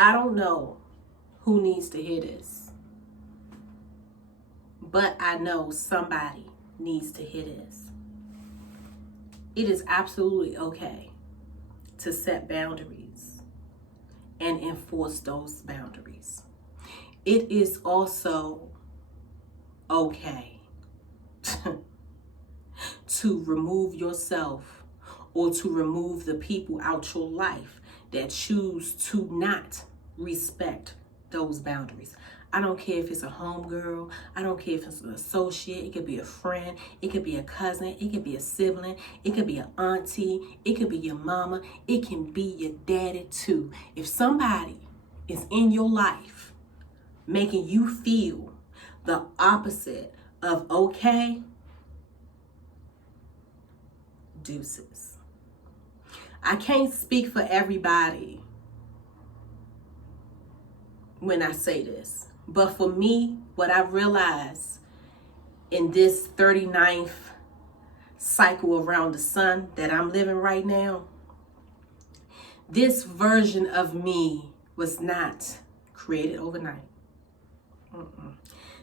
I don't know who needs to hear this, but I know somebody needs to hear this. It is absolutely okay to set boundaries and enforce those boundaries. It is also okay to remove yourself or to remove the people out your life that choose to not respect those boundaries. I don't care if it's a homegirl. I don't care if it's an associate. It could be a friend. It could be a cousin. It could be a sibling. It could be an auntie. It could be your mama. It can be your daddy too. If somebody is in your life making you feel the opposite of okay, deuces. I can't speak for everybody when I say this, but for me, what I realized in this 39th cycle around the sun that I'm living right now, this version of me was not created overnight.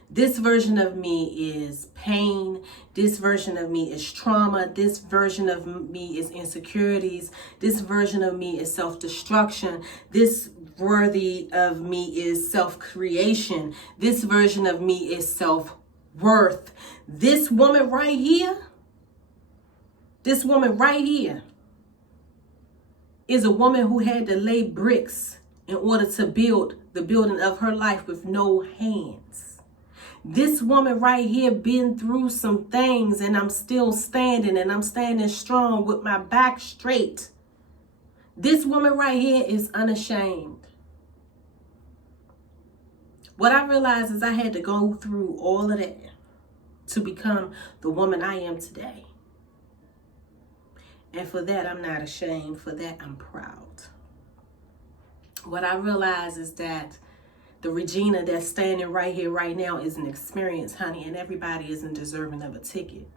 This version of me is pain. This version of me is trauma. This version of me is insecurities. This version of me is self-destruction. This worthy of me is self-creation. This version of me is self-worth. This woman right here is a woman who had to lay bricks in order to build the building of her life with no hands. This woman right here been through some things, and I'm still standing, and I'm standing strong with my back straight. This woman right here is unashamed. What I realized is I had to go through all of that to become the woman I am today. And for that, I'm not ashamed. For that, I'm proud. What I realize is that the Regina that's standing right here, right now, is an experience, honey, and everybody isn't deserving of a ticket.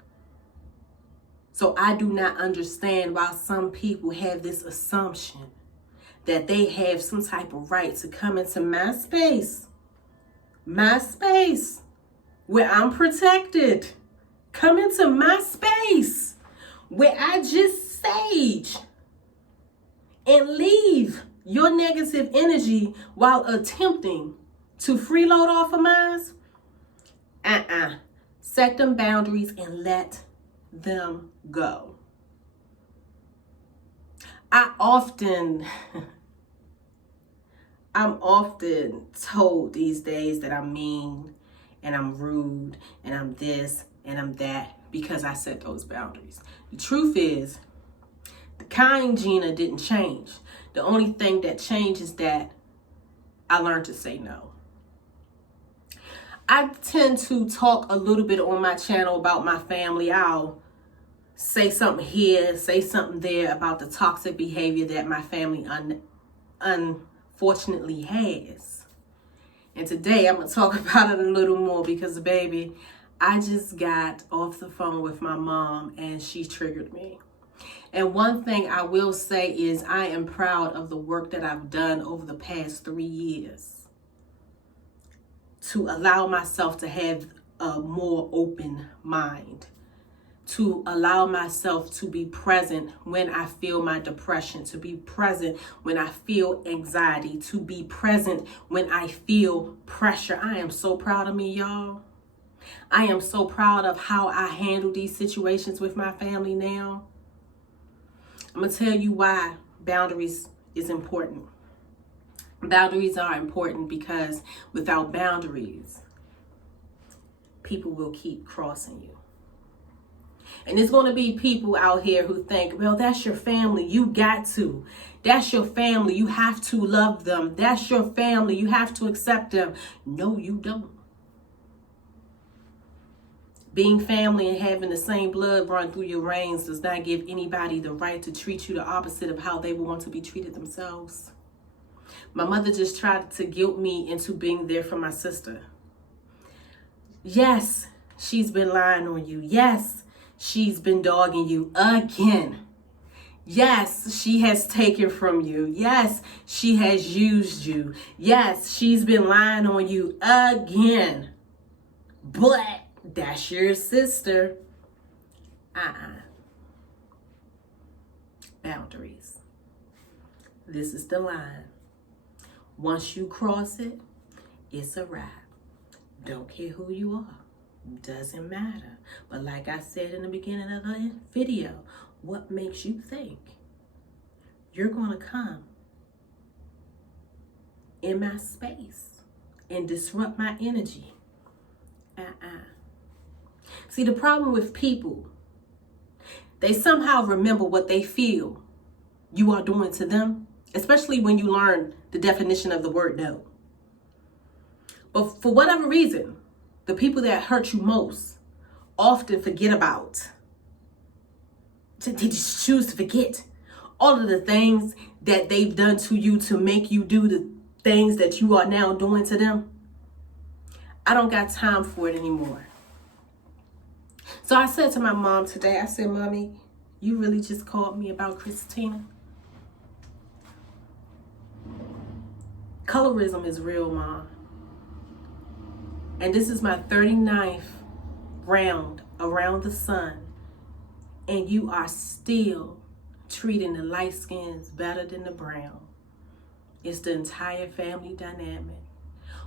So I do not understand why some people have this assumption that they have some type of right to come into my space, where I'm protected. Come into my space, where I just sage and leave your negative energy while attempting to freeload off of mine. Set them boundaries and let them go. I'm often told these days that I'm mean and I'm rude and I'm this and I'm that because I set those boundaries. The truth is, the kind Gina didn't change. The only thing that changed is that I learned to say no. I tend to talk a little bit on my channel about my family. I'll say something here, say something there about the toxic behavior that my family unfortunately has. And today I'm going to talk about it a little more because, baby, I just got off the phone with my mom and she triggered me. And one thing I will say is I am proud of the work that I've done over the past 3 years to allow myself to have a more open mind, to allow myself to be present when I feel my depression, to be present when I feel anxiety, to be present when I feel pressure. I am so proud of me, y'all. I am so proud of how I handle these situations with my family now. I'm going to tell you why boundaries is important. Boundaries are important because without boundaries, people will keep crossing you. And there's going to be people out here who think, well, that's your family. You got to. That's your family. You have to love them. That's your family. You have to accept them. No, you don't. Being family and having the same blood run through your veins does not give anybody the right to treat you the opposite of how they would want to be treated themselves. My mother just tried to guilt me into being there for my sister. Yes, she's been lying on you. Yes, she's been dogging you again. Yes, she has taken from you. Yes, she has used you. Yes, she's been lying on you again. But that's your sister. Boundaries. This is the line. Once you cross it, it's a wrap. Don't care who you are. Doesn't matter. But like I said in the beginning of the video, what makes you think you're going to come in my space and disrupt my energy? See, the problem with people, they somehow remember what they feel you are doing to them, especially when you learn the definition of the word no. But for whatever reason, the people that hurt you most often forget about. They just choose to forget all of the things that they've done to you to make you do the things that you are now doing to them. I don't got time for it anymore. So I said to my mom today, I said, Mommy, you really just called me about Christina? Colorism is real, Mom. And this is my 39th round around the sun. And you are still treating the light skins better than the brown. It's the entire family dynamic.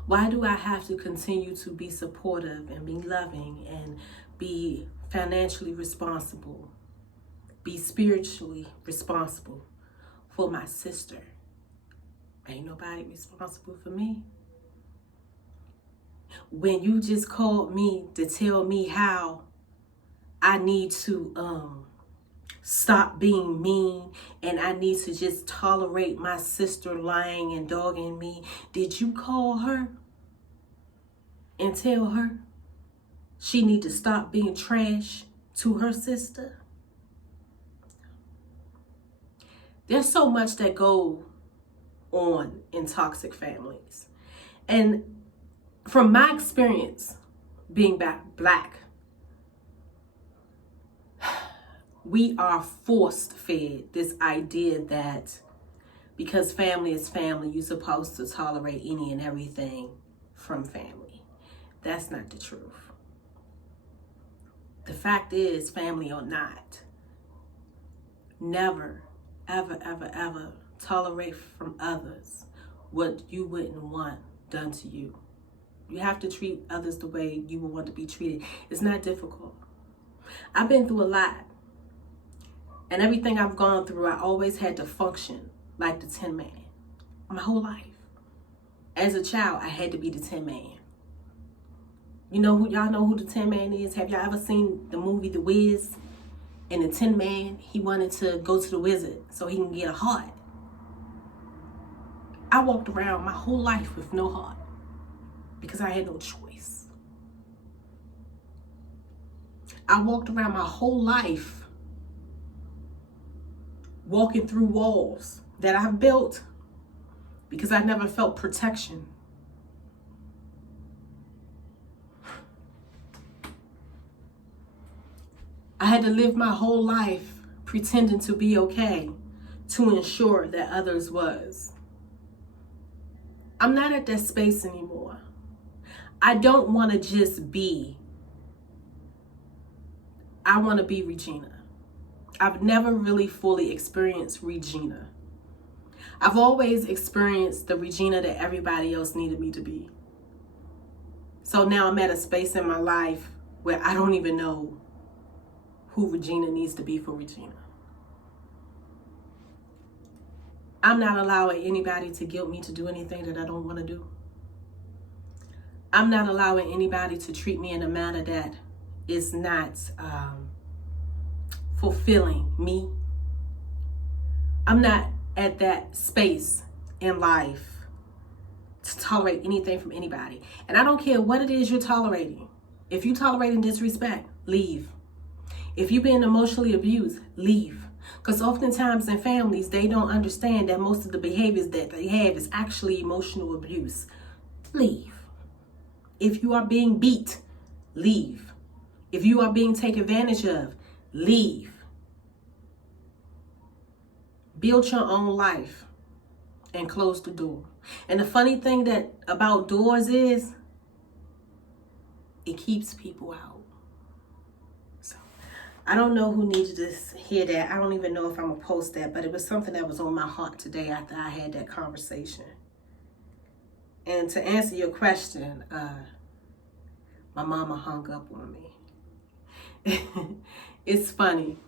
Why do I have to continue to be supportive and be loving and be financially responsible, be spiritually responsible for my sister? Ain't nobody responsible for me. When you just called me to tell me how I need to stop being mean and I need to just tolerate my sister lying and dogging me, did you call her and tell her she need to stop being trash to her sister? There's so much that go on in toxic families. And from my experience being black, we are forced fed this idea that because family is family, you're supposed to tolerate any and everything from family. That's not the truth. The fact is, family or not, never, ever, ever, ever tolerate from others what you wouldn't want done to you. You have to treat others the way you would want to be treated. It's not difficult. I've been through a lot. And everything I've gone through, I always had to function like the Tin Man. My whole life. As a child, I had to be the Tin Man. Y'all know who the Tin Man is? Have y'all ever seen the movie The Wiz? And the Tin Man, he wanted to go to the wizard so he can get a heart. I walked around my whole life with no heart because I had no choice. I walked around my whole life walking through walls that I've built because I never felt protection. I had to live my whole life pretending to be okay to ensure that others was. I'm not at that space anymore. I don't want to just be. I want to be Regina. I've never really fully experienced Regina. I've always experienced the Regina that everybody else needed me to be. So now I'm at a space in my life where I don't even know who Regina needs to be for Regina. I'm not allowing anybody to guilt me to do anything that I don't want to do. I'm not allowing anybody to treat me in a manner that is not fulfilling me. I'm not at that space in life to tolerate anything from anybody. And I don't care what it is you're tolerating. If you're tolerating disrespect, leave. If you're being emotionally abused, leave. Because oftentimes in families, they don't understand that most of the behaviors that they have is actually emotional abuse. Leave. If you are being beat, leave. If you are being taken advantage of, leave. build your own life and close the door. And the funny thing about doors is it keeps people out. So I don't know who needed to hear that. I don't even know if I'm going to post that, but it was something that was on my heart today after I had that conversation. And to answer your question, my mama hung up on me. It's funny.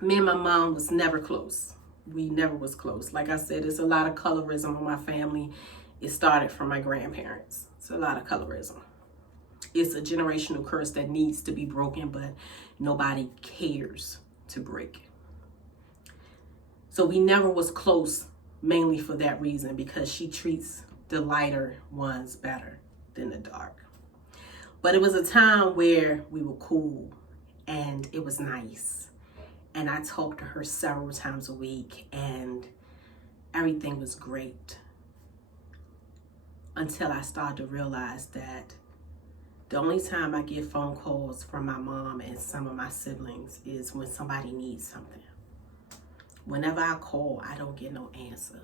Me and my mom was never close. We never was close. Like I said, there's a lot of colorism in my family. It started from my grandparents. It's a lot of colorism. It's a generational curse that needs to be broken, but nobody cares to break it. So we never was close, mainly for that reason, because she treats the lighter ones better than the dark. But it was a time where we were cool and it was nice. And I talked to her several times a week and everything was great. Until I started to realize that the only time I get phone calls from my mom and some of my siblings is when somebody needs something. Whenever I call, I don't get no answer.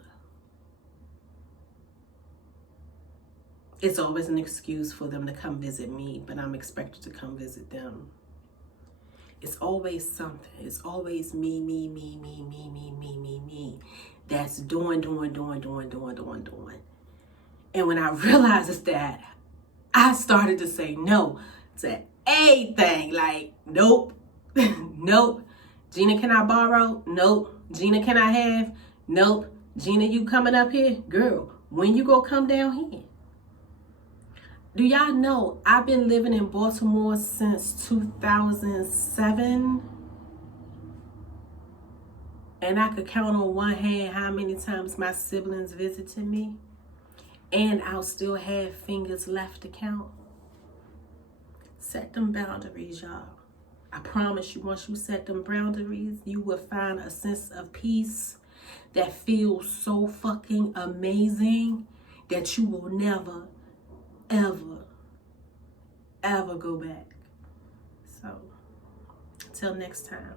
It's always an excuse for them to come visit me, but I'm expected to come visit them. It's always something. It's always me. That's doing. And when I realized that, I started to say no to everything. Like, nope, nope. Gina, can I borrow? Nope. Gina, can I have? Nope. Gina, you coming up here? Girl, when you gonna come down here? Do y'all know I've been living in Baltimore since 2007? And I could count on one hand how many times my siblings visited me. And I'll still have fingers left to count. Set them boundaries, y'all. I promise you, once you set them boundaries, you will find a sense of peace that feels so fucking amazing that you will never, ever go back. So, till next time.